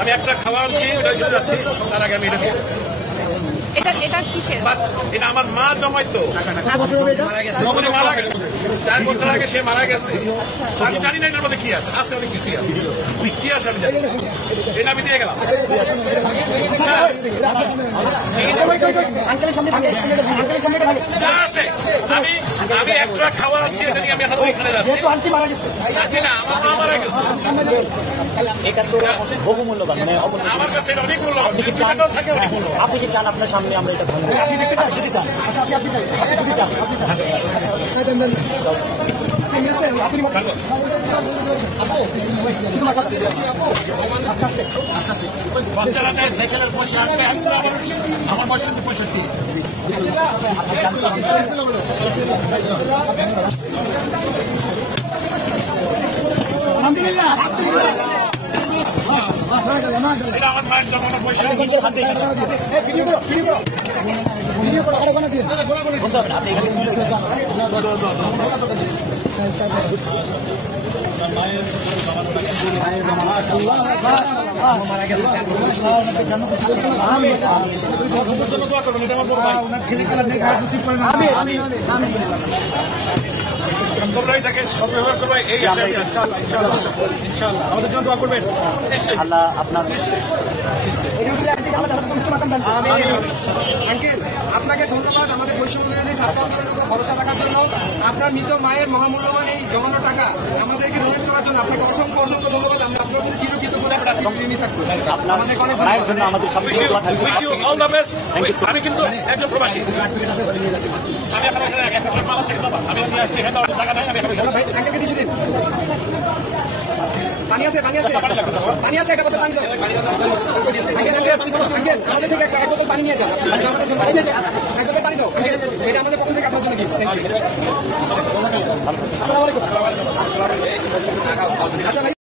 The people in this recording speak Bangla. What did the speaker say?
আমি একটা খাবার আনছি, ওটা চলে যাচ্ছি, তার আগে আমি এটা কিসের? এটা আমার মা জমাইতো, 4 বছর আগে সে মারা গেছে। আমি জানি না এটার মধ্যে কি আছে, আছে অনেক কিছুই আছে, কি আছে আমি জানি। এটা আমি দিয়ে গেলাম। যা আছে আমি একটা খাবার আনছি, এটা নিয়ে আমি এখন ওইখানে যাচ্ছি। যাচ্ছি না, আমার মা মারা গেছে। বহুমূল্যবান, মানে আমার কাছে এটা অনেক মূল্যবান, থাকে অনেক মূল্যবান। আপনি কি চান আপনার সামনে আমরা এটা ধন্যবাদ যদি চান বাচ্চারা দেয় সাইকেলের পয়সা আসবে, আমার বয়স কিন্তু 65। এটা আমার মায়ের জমানো পয়সা। তোমরাই তাকে সদ্ব্যবহার করবে, এই আমাদের জন্য দোয়া করবেন। আল্লাহ আপনার আঙ্কেল আপনাকে ধন্যবাদ আমাদের বৈষম্য ছাত্র আন্দোলনের উপর ভরসা রাখার জন্য, আপনার মৃত মায়ের মহামূল্যবান এই জমানো টাকা আমাদেরকে ডোনেট করার জন্য আপনাকে অসংখ্য অসংখ্য ধন্যবাদ। আমরা আপনার প্রতি চিরকৃতজ্ঞ থাকবো। আমাদের অনেক মায়ের জন্য আমাদের অল দ্য বেস্ট। আমি কিন্তু একজন প্রবাসী, আমি এখন আমি নিয়ে আসছি, টাকা নাই, আমি আঙ্কেলকে টিস্যু দিন। পানি আছে পানি আছে পানি আছে, একটা বোতল পানি দাও। আঙ্কেল আমাদের থেকে এক বোতল পানি নিয়ে যান, আমাদের জন্য এক বোতল পানি দাও। এটা আমাদের পক্ষ থেকে আপনার জন্য গিফট। আচ্ছা